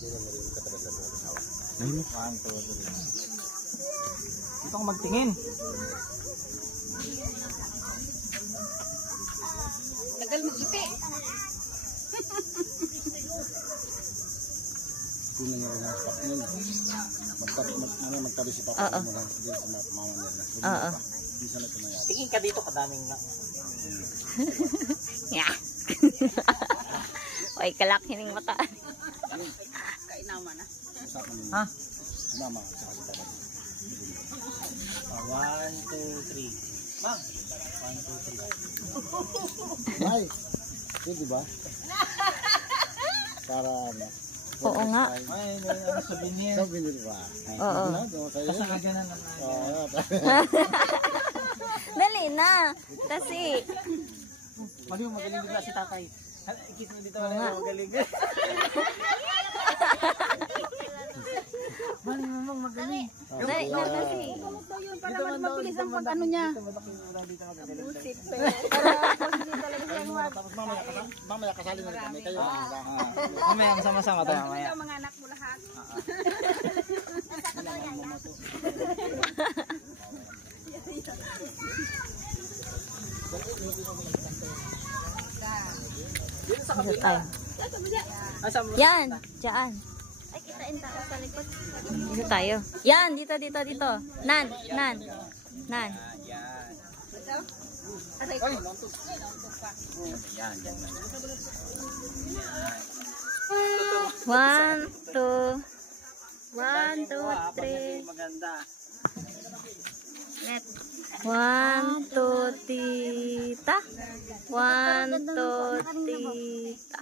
Dito ako magtingin. Tagal mag-ipi. Hindi na rin nasa paknin. Magtabi si Papa mo lang sa mama nila. Oo. Hindi sana tumayat. Tingin ka dito, kadaming lang. Yeah. Oy, kalak hining mata. Kainaman na. Ha? Mama, saka si Papa. 1, 2, 3. Ma'am. 1, 2, 3. Nay! Yun, di ba? Para ano? Oo nga. Ay, may ano souvenir. Sabi nyo, di ba? Oo. Kasi aga na lang. Dali na. Kasi, Mali mo, magaling bigla si tatay. Ikis mo dito, magaling. Mali mo, magaling. dali na kasi. Para mabilis ang pag-ano niya. Busip. Tapos mamaya kasali na rin kami kayo. Mamaya, masama-sama tayo mamaya. Ikaw mga anak mo lahat. Dito tayo. Yan, dyan. Ay, kitain tao sa likod. Dito tayo. Yan, dito. Nan. One, two, 3. Maganda. Net. 1, 2, tita. 1, 2, tita.